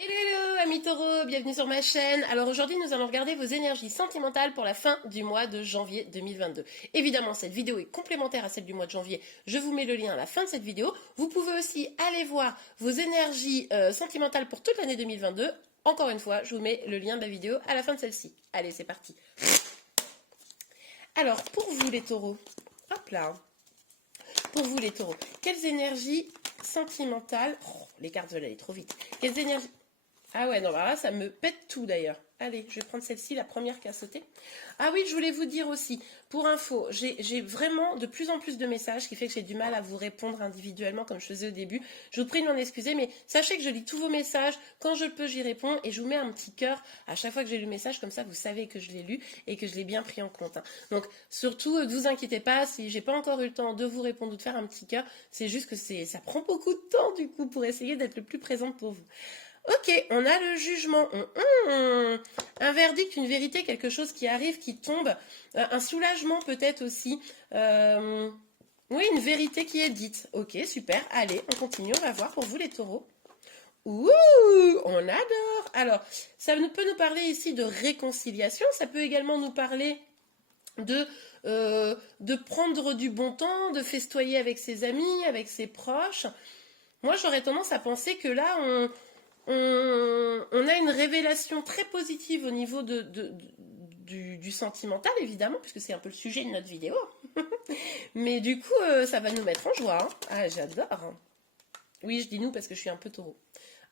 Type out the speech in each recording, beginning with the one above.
Hello, hello, amis taureaux, bienvenue sur ma chaîne. Alors aujourd'hui, nous allons regarder vos énergies sentimentales pour la fin du mois de janvier 2022. Évidemment, cette vidéo est complémentaire à celle du mois de janvier. Je vous mets le lien à la fin de cette vidéo. Vous pouvez aussi aller voir vos énergies sentimentales pour toute l'année 2022. Encore une fois, je vous mets le lien de la vidéo à la fin de celle-ci. Allez, c'est parti. Alors, pour vous les taureaux, hop là, pour vous les taureaux, quelles énergies sentimentales, oh, les cartes veulent aller trop vite, quelles énergies. Ah ouais, non, là, ça me pète tout d'ailleurs. Allez, je vais prendre celle-ci, la première qui a sauté. Ah oui, je voulais vous dire aussi, pour info, j'ai vraiment de plus en plus de messages, ce qui fait que j'ai du mal à vous répondre individuellement comme je faisais au début. Je vous prie de m'en excuser, mais sachez que je lis tous vos messages. Quand je le peux, j'y réponds et je vous mets un petit cœur à chaque fois que j'ai lu le message. Comme ça, vous savez que je l'ai lu et que je l'ai bien pris en compte, hein. Donc, surtout, ne vous inquiétez pas, si j'ai pas encore eu le temps de vous répondre ou de faire un petit cœur, c'est juste que ça prend beaucoup de temps, du coup, pour essayer d'être le plus présente pour vous. Ok, on a le jugement. Un verdict, une vérité, quelque chose qui arrive, qui tombe. Un soulagement peut-être aussi. Oui, une vérité qui est dite. Ok, super. Allez, on continue. On va voir pour vous les taureaux. Ouh, on adore. Alors, peut nous parler ici de réconciliation. Ça peut également nous parler de prendre du bon temps, de festoyer avec ses amis, avec ses proches. Moi, j'aurais tendance à penser que là, on a une révélation très positive au niveau du sentimental, évidemment, puisque c'est un peu le sujet de notre vidéo. Mais du coup, ça va nous mettre en joie, hein. Ah, j'adore. Oui, je dis nous parce que je suis un peu taureau.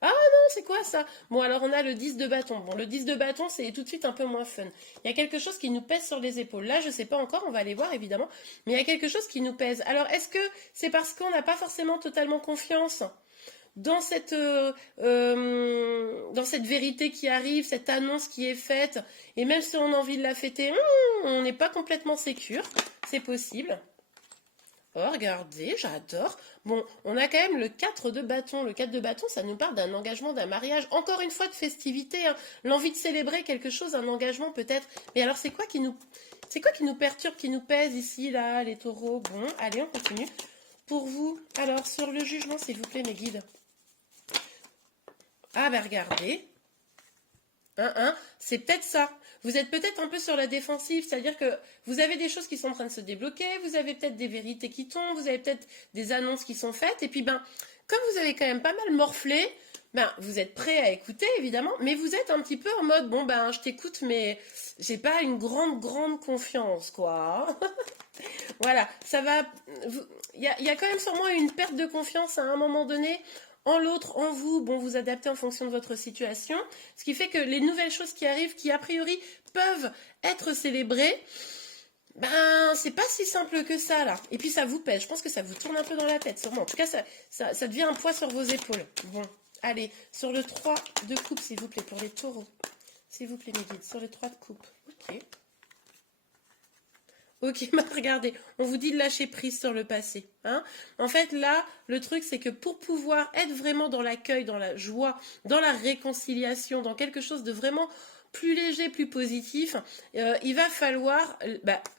Ah non, c'est quoi ça? Bon, alors on a le 10 de bâton. Bon, le 10 de bâton, c'est tout de suite un peu moins fun. Il y a quelque chose qui nous pèse sur les épaules. Là, je sais pas encore, on va aller voir évidemment. Mais il y a quelque chose qui nous pèse. Alors, est-ce que c'est parce qu'on n'a pas forcément totalement confiance dans cette vérité qui arrive, cette annonce qui est faite, et même si on a envie de la fêter, on n'est pas complètement sécure, c'est possible. Oh, regardez, j'adore. Bon, on a quand même le 4 de bâton. Le 4 de bâton, ça nous parle d'un engagement, d'un mariage. Encore une fois, de festivité, hein. L'envie de célébrer quelque chose, un engagement peut-être. Mais alors, c'est quoi qui nous perturbe, qui nous pèse ici, là, les taureaux? Bon, allez, on continue. Pour vous, alors, sur le jugement, s'il vous plaît, mes guides. Ah ben regardez, c'est peut-être ça. Vous êtes peut-être un peu sur la défensive, c'est-à-dire que vous avez des choses qui sont en train de se débloquer, vous avez peut-être des vérités qui tombent, vous avez peut-être des annonces qui sont faites, et puis ben, comme vous avez quand même pas mal morflé, ben, vous êtes prêt à écouter évidemment, mais vous êtes un petit peu en mode, bon ben, je t'écoute, mais j'ai pas une grande confiance, quoi. Voilà, ça va. Il y a quand même sûrement une perte de confiance à un moment donné en l'autre, en vous. Bon, vous adaptez en fonction de votre situation, ce qui fait que les nouvelles choses qui arrivent, qui a priori peuvent être célébrées, ben c'est pas si simple que ça là. Et puis ça vous pèse. Je pense que ça vous tourne un peu dans la tête, sûrement. En tout cas, ça devient un poids sur vos épaules. Bon, allez, sur le 3 de coupe, s'il vous plaît, pour les taureaux. S'il vous plaît, mes guides, sur le 3 de coupe. Ok. Ok, bah regardez, on vous dit de lâcher prise sur le passé, hein. En fait, là, le truc, c'est que pour pouvoir être vraiment dans l'accueil, dans la joie, dans la réconciliation, dans quelque chose de vraiment plus léger, plus positif, il va falloir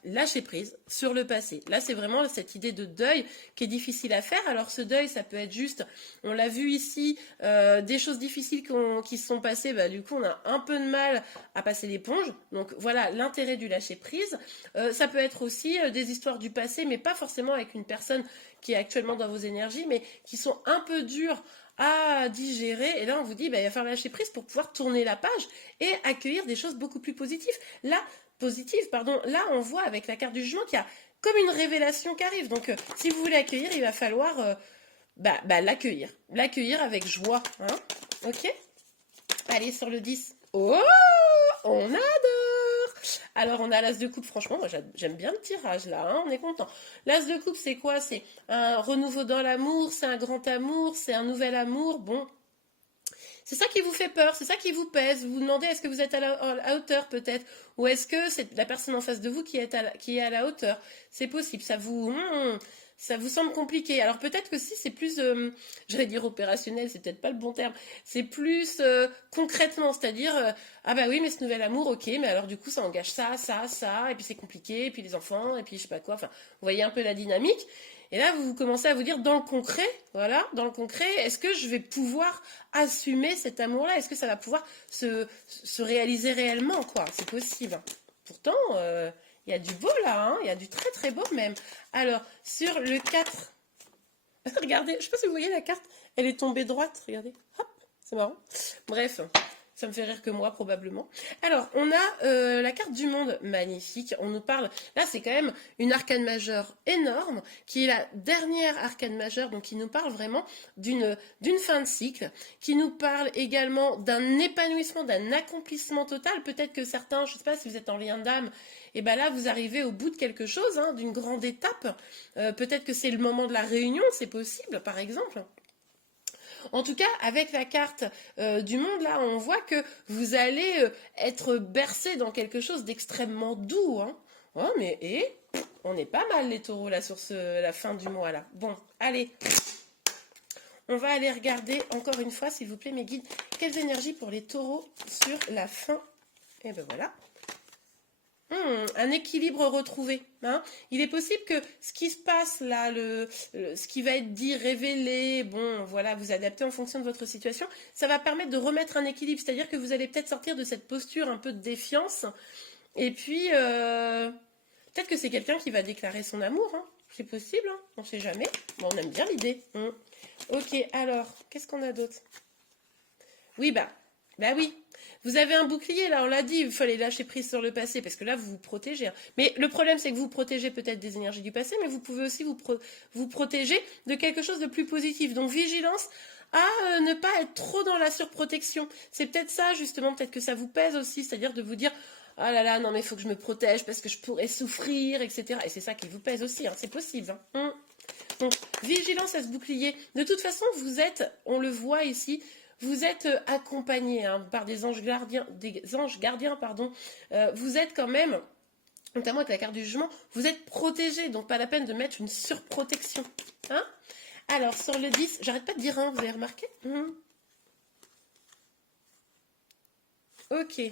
lâcher prise sur le passé. Là, c'est vraiment cette idée de deuil qui est difficile à faire. Alors, ce deuil, ça peut être juste, on l'a vu ici, des choses difficiles qui se sont passées, bah, du coup, on a un peu de mal à passer l'éponge. Donc, voilà l'intérêt du lâcher prise. Ça peut être aussi des histoires du passé, mais pas forcément avec une personne qui est actuellement dans vos énergies, mais qui sont un peu dures à digérer. Et là, on vous dit, bah, il va falloir lâcher prise pour pouvoir tourner la page et accueillir des choses beaucoup plus positives. Là, Là, on voit avec la carte du jugement qu'il y a comme une révélation qui arrive. Donc, si vous voulez accueillir, il va falloir l'accueillir. L'accueillir avec joie. Hein, ok. Allez, sur le 10. Oh, on adore. Alors, on a l'as de coupe. Franchement, moi, j'aime bien le tirage, là. Hein, on est content. L'as de coupe, c'est quoi? C'est un renouveau dans l'amour, c'est un grand amour, c'est un nouvel amour. Bon, c'est ça qui vous fait peur, c'est ça qui vous pèse. Vous vous demandez est-ce que vous êtes à hauteur peut-être, ou est-ce que c'est la personne en face de vous qui est à la hauteur. C'est possible, ça vous semble compliqué. Alors peut-être que si c'est plus, j'allais dire opérationnel, c'est peut-être pas le bon terme, c'est plus concrètement, c'est-à-dire, ah bah oui, mais ce nouvel amour, ok, mais alors du coup ça engage ça, et puis c'est compliqué, et puis les enfants, et puis je sais pas quoi, enfin, vous voyez un peu la dynamique. Et là, vous commencez à vous dire, dans le concret, voilà, dans le concret, est-ce que je vais pouvoir assumer cet amour-là? Est-ce que ça va pouvoir se réaliser réellement, quoi? C'est possible. Pourtant, il y a du beau là, hein, il y a du très très beau même. Alors, sur le 4, regardez, je ne sais pas si vous voyez la carte, elle est tombée droite, regardez, hop, c'est marrant. Bref, ça me fait rire que moi probablement. Alors, on a la carte du monde, magnifique, on nous parle, là c'est quand même une arcane majeure énorme, qui est la dernière arcane majeure, donc qui nous parle vraiment d'une fin de cycle, qui nous parle également d'un épanouissement, d'un accomplissement total. Peut-être que certains, je ne sais pas si vous êtes en lien d'âme, et bien là, vous arrivez au bout de quelque chose, hein, d'une grande étape. Peut-être que c'est le moment de la réunion, c'est possible, par exemple. En tout cas, avec la carte du monde, là, on voit que vous allez être bercé dans quelque chose d'extrêmement doux. Hein. Oh, mais on est pas mal, les taureaux, là, sur la fin du mois, là. Bon, allez. On va aller regarder, encore une fois, s'il vous plaît, mes guides, quelles énergies pour les taureaux sur la fin. Et ben voilà. Un équilibre retrouvé. Hein. Il est possible que ce qui se passe là, ce qui va être dit, révélé, bon, voilà, vous adaptez en fonction de votre situation, ça va permettre de remettre un équilibre. C'est-à-dire que vous allez peut-être sortir de cette posture un peu de défiance. Et puis, peut-être que c'est quelqu'un qui va déclarer son amour. Hein. C'est possible, hein. On ne sait jamais. Bon, on aime bien l'idée. Ok, alors, qu'est-ce qu'on a d'autre? Oui, bah oui. Vous avez un bouclier, là, on l'a dit, il fallait lâcher prise sur le passé, parce que là, vous vous protégez. Hein. Mais le problème, c'est que vous protégez peut-être des énergies du passé, mais vous pouvez aussi vous protéger de quelque chose de plus positif. Donc, vigilance à ne pas être trop dans la surprotection. C'est peut-être ça, justement, peut-être que ça vous pèse aussi, c'est-à-dire de vous dire, ah là là, non, mais il faut que je me protège, parce que je pourrais souffrir, etc. Et c'est ça qui vous pèse aussi, hein. C'est possible. Hein. Donc, vigilance à ce bouclier. De toute façon, vous êtes, on le voit ici, vous êtes accompagné hein, par des anges gardiens, pardon. Vous êtes quand même, notamment avec la carte du jugement, vous êtes protégé, donc pas la peine de mettre une surprotection. Hein. Alors, sur le 10, j'arrête pas de dire vous avez remarqué? Ok.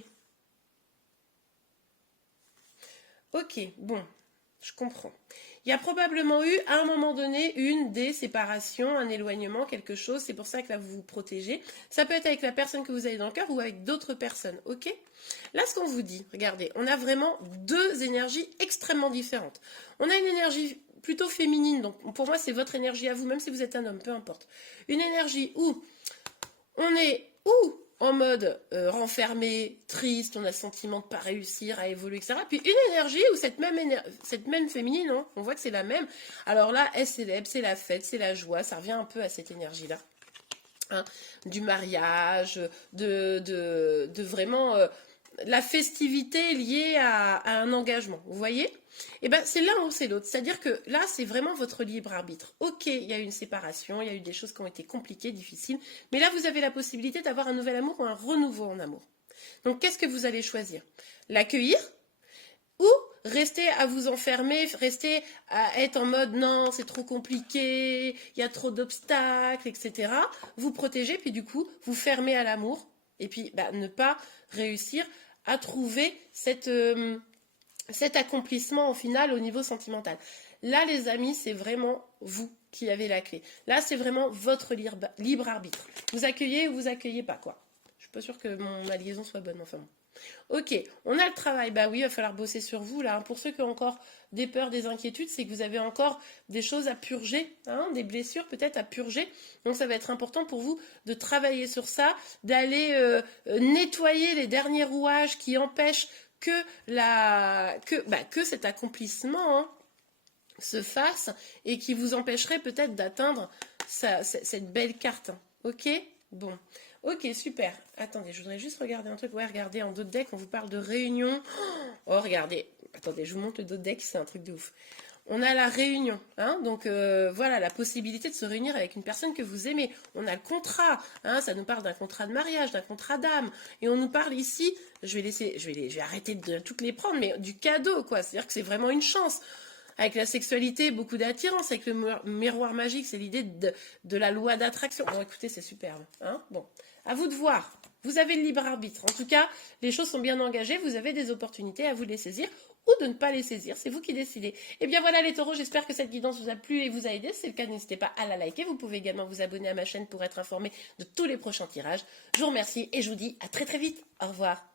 Ok, bon, je comprends. Il y a probablement eu, à un moment donné, une des séparations, un éloignement, quelque chose. C'est pour ça que là, vous vous protégez. Ça peut être avec la personne que vous avez dans le cœur ou avec d'autres personnes, ok? Là, ce qu'on vous dit, regardez, on a vraiment deux énergies extrêmement différentes. On a une énergie plutôt féminine, donc pour moi, c'est votre énergie à vous, même si vous êtes un homme, peu importe. Une énergie où on est en mode renfermé, triste, on a le sentiment de ne pas réussir à évoluer, etc. Puis une énergie où cette même féminine, hein, on voit que c'est la même. Alors là, elle célèbre, c'est la fête, c'est la joie, ça revient un peu à cette énergie-là. Hein, du mariage, de vraiment la festivité liée à un engagement, vous voyez? Et ben c'est l'un ou c'est l'autre, c'est-à-dire que là c'est vraiment votre libre arbitre. Ok, il y a eu une séparation, il y a eu des choses qui ont été compliquées, difficiles, mais là vous avez la possibilité d'avoir un nouvel amour ou un renouveau en amour. Donc qu'est-ce que vous allez choisir? L'accueillir ou rester à vous enfermer, rester à être en mode non, c'est trop compliqué, il y a trop d'obstacles, etc. Vous protéger, puis du coup, vous fermez à l'amour, et puis ne pas réussir à trouver cet accomplissement au final au niveau sentimental. Là, les amis, c'est vraiment vous qui avez la clé. Là, c'est vraiment votre libre arbitre. Vous accueillez ou vous accueillez pas, quoi. Je suis pas sûre que ma liaison soit bonne, enfin bon. Ok, on a le travail. Bah oui, il va falloir bosser sur vous là. Pour ceux qui ont encore des peurs, des inquiétudes, c'est que vous avez encore des choses à purger, hein, des blessures peut-être à purger. Donc ça va être important pour vous de travailler sur ça, d'aller nettoyer les derniers rouages qui empêchent que cet accomplissement se fasse et qui vous empêcherait peut-être d'atteindre cette belle carte. Ok? Bon. Ok, super. Attendez, je voudrais juste regarder un truc. Ouais, regardez, en d'autres decks, on vous parle de réunion. Oh, regardez. Attendez, je vous montre le d'autres deck, c'est un truc de ouf. On a la réunion, hein, donc voilà, la possibilité de se réunir avec une personne que vous aimez. On a le contrat, hein, ça nous parle d'un contrat de mariage, d'un contrat d'âme. Et on nous parle ici, je vais arrêter de toutes les prendre, mais du cadeau, quoi. C'est-à-dire que c'est vraiment une chance. Avec la sexualité, beaucoup d'attirance. Avec le miroir magique, c'est l'idée de la loi d'attraction. Bon, écoutez, c'est superbe. Hein, bon, à vous de voir. Vous avez le libre arbitre. En tout cas, les choses sont bien engagées. Vous avez des opportunités à vous les saisir ou de ne pas les saisir. C'est vous qui décidez. Et bien voilà les taureaux, j'espère que cette guidance vous a plu et vous a aidé. Si c'est le cas, n'hésitez pas à la liker. Vous pouvez également vous abonner à ma chaîne pour être informé de tous les prochains tirages. Je vous remercie et je vous dis à très très vite. Au revoir.